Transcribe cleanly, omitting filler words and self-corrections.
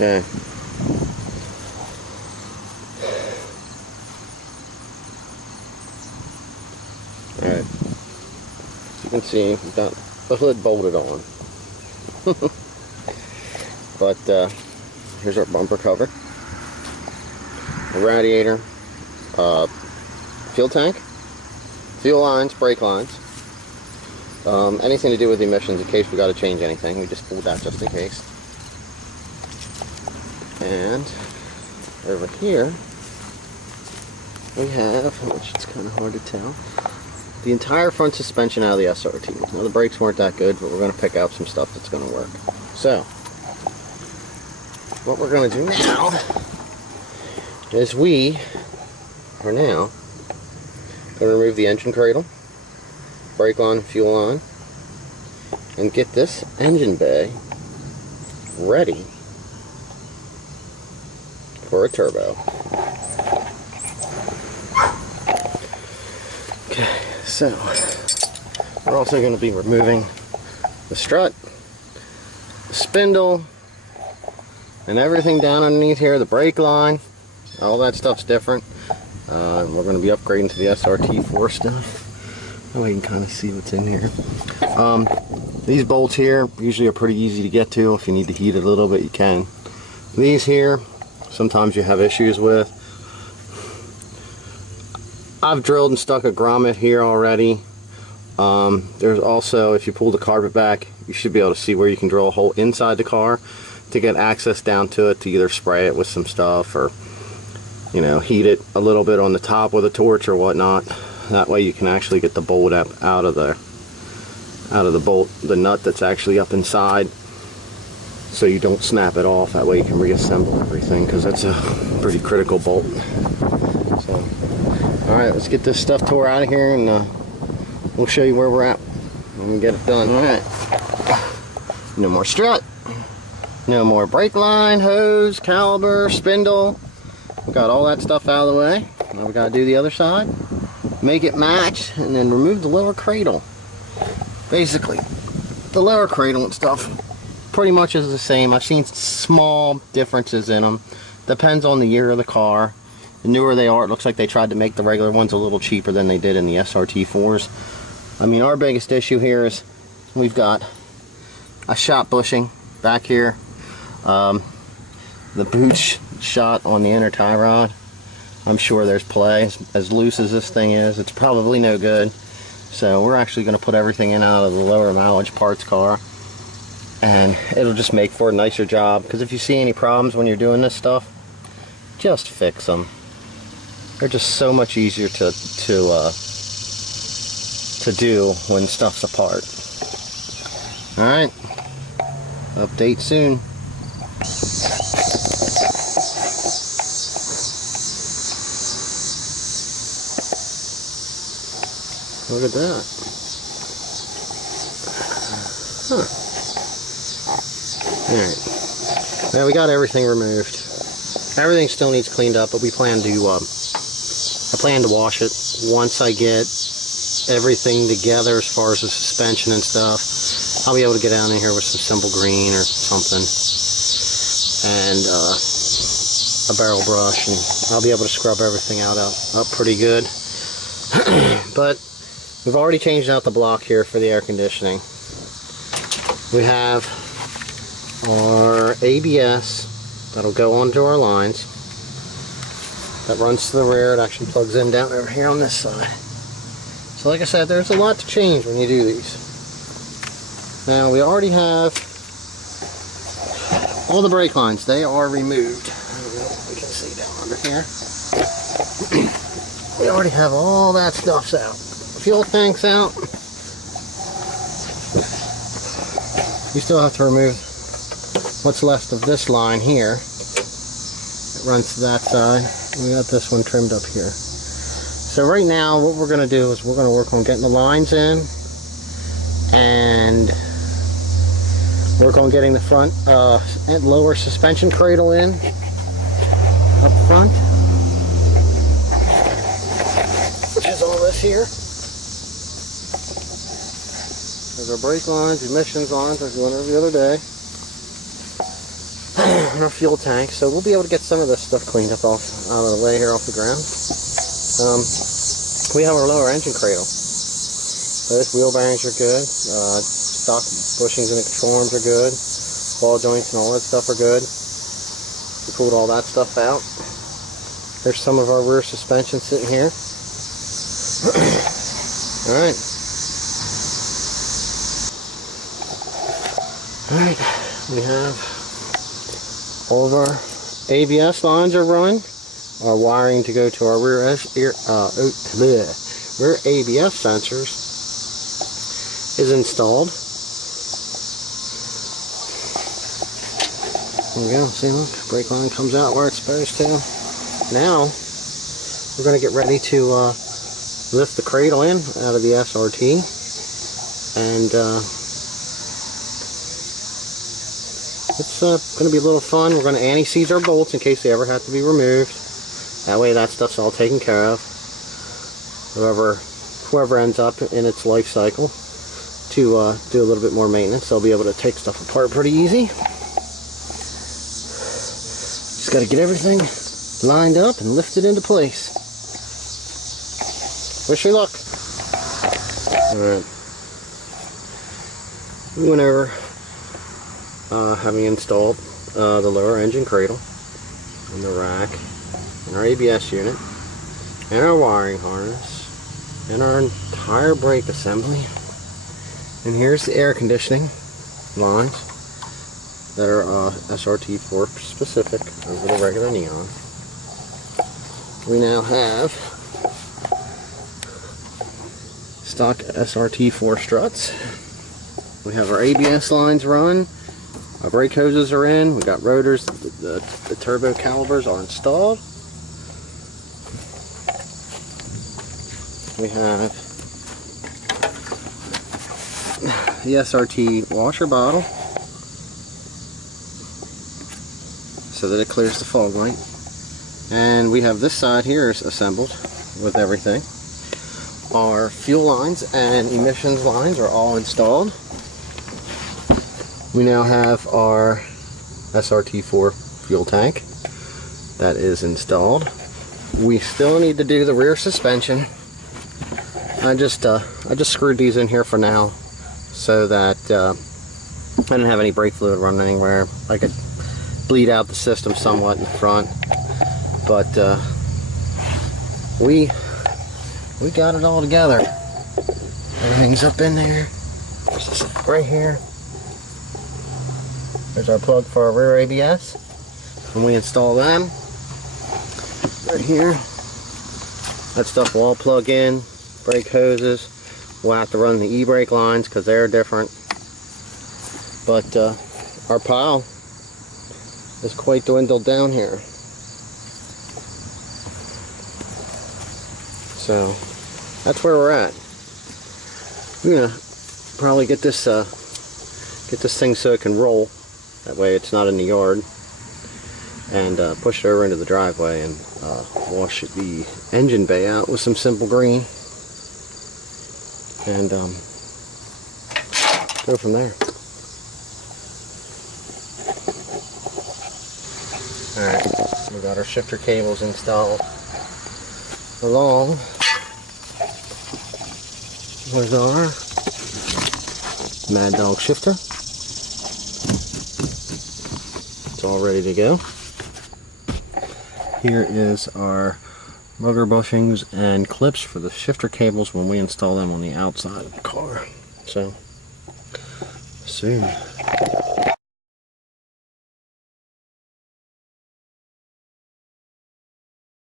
Okay. Alright. As you can see, we've got the hood bolted on. But here's our bumper cover. The radiator, fuel tank, fuel lines, brake lines, anything to do with emissions in case we got to change anything. We just pulled that just in case. And over here we have, which it's kind of hard to tell, the entire front suspension out of the SRT. Now the brakes weren't that good, but we're going to pick out some stuff that's going to work. So what we're going to do now is we are now going to remove the engine cradle, brake line, fuel line, and get this engine bay ready for a turbo. Okay, so we're also going to be removing the strut, the spindle, and everything down underneath here, the brake line. All that stuff's different. We're going to be upgrading to the SRT4 stuff. That way you can kind of see what's in here. These bolts here usually are pretty easy to get to. If you need to heat it a little bit, you can. These here, sometimes you have issues with. I've drilled and stuck a grommet here already. There's also, if you pull the carpet back, you should be able to see where you can drill a hole inside the car to get access down to it, to either spray it with some stuff or, you know, heat it a little bit on the top with a torch or whatnot. That way you can actually get the bolt out of the bolt, the nut that's actually up inside, so you don't snap it off. That way you can reassemble everything, because that's a pretty critical bolt. So, alright, let's get this stuff tore out of here, and we'll show you where we're at when we get it done. Alright, no more strut, no more brake line, hose, caliper, spindle. We got all that stuff out of the way. Now we got to do the other side, make it match, and then remove the lower cradle. Basically, the lower cradle and stuff pretty much is the same. I've seen small differences in them. Depends on the year of the car. The newer they are, it looks like they tried to make the regular ones a little cheaper than they did in the SRT4s. I mean, our biggest issue here is we've got a shot bushing back here. The boot shot on the inner tie rod. I'm sure there's play. As loose as this thing is, it's probably no good. So we're actually going to put everything in out of the lower mileage parts car, and it'll just make for a nicer job. Because if you see any problems when you're doing this stuff, just fix them. They're just so much easier to do when stuff's apart. All right, update soon. Look at that. Huh. Alright. Now we got everything removed. Everything still needs cleaned up, but we plan to I plan to wash it once I get everything together as far as the suspension and stuff. I'll be able to get down in here with some simple green or something, and a barrel brush, and I'll be able to scrub everything up pretty good. But we've already changed out the block here for the air conditioning. We have our ABS that'll go onto our lines. That runs to the rear. It actually plugs in down over here on this side. So like I said, there's a lot to change when you do these. Now we already have all the brake lines. They are removed. I don't know if we can see down under here. We already have all that stuff out. Fuel tanks out. You still have to remove what's left of this line here. It runs to that side. We got this one trimmed up here. So right now what we're going to do is we're going to work on getting the lines in and work on getting the front and lower suspension cradle in up front, which is all this here. There's our brake lines, emissions lines, like we went over the other day. and our fuel tank, so we'll be able to get some of this stuff cleaned up out of the way here off the ground. We have our lower engine cradle. Both wheel bearings are good. Stock bushings and the control arms are good. Ball joints and all that stuff are good. We pulled all that stuff out. There's some of our rear suspension sitting here. Alright. Alright, we have all of our ABS lines are run. Our wiring to go to our rear ABS sensors is installed. There we go, see, look, brake line comes out where it's supposed to. Now, we're going to get ready to lift the cradle in out of the SRT, and it's going to be a little fun. We're going to anti-seize our bolts in case they ever have to be removed. That way that stuff's all taken care of. Whoever ends up in its life cycle to do a little bit more maintenance, they'll be able to take stuff apart pretty easy. Just got to get everything lined up and lifted into place. Wish you luck. Alright. We went over having installed the lower engine cradle and the rack and our ABS unit and our wiring harness and our entire brake assembly. And here's the air conditioning lines that are SRT4 specific over the regular neon. We now have stock SRT4 struts. We have our ABS lines run. Our brake hoses are in. We got rotors. The turbo calipers are installed. We have the SRT washer bottle so that it clears the fog light. And we have this side here is assembled with everything. Our fuel lines and emissions lines are all installed. We now have our SRT4 fuel tank that is installed. We still need to do the rear suspension. I just screwed these in here for now so that I didn't have any brake fluid running anywhere. I could bleed out the system somewhat in the front, but we got it all together. Everything's up in there. Right here. There's our plug for our rear ABS. When we install them, right here, that stuff will all plug in. Brake hoses. We'll have to run the e-brake lines because they're different. But our pile is quite dwindled down here. So that's where we're at. We're gonna probably get this thing so it can roll. That way it's not in the yard. And push it over into the driveway and wash the engine bay out with some simple green. And go from there. Alright, we got our shifter cables installed along with our Mad Dog shifter. It's all ready to go. Here is our motor bushings and clips for the shifter cables when we install them on the outside of the car. So, soon.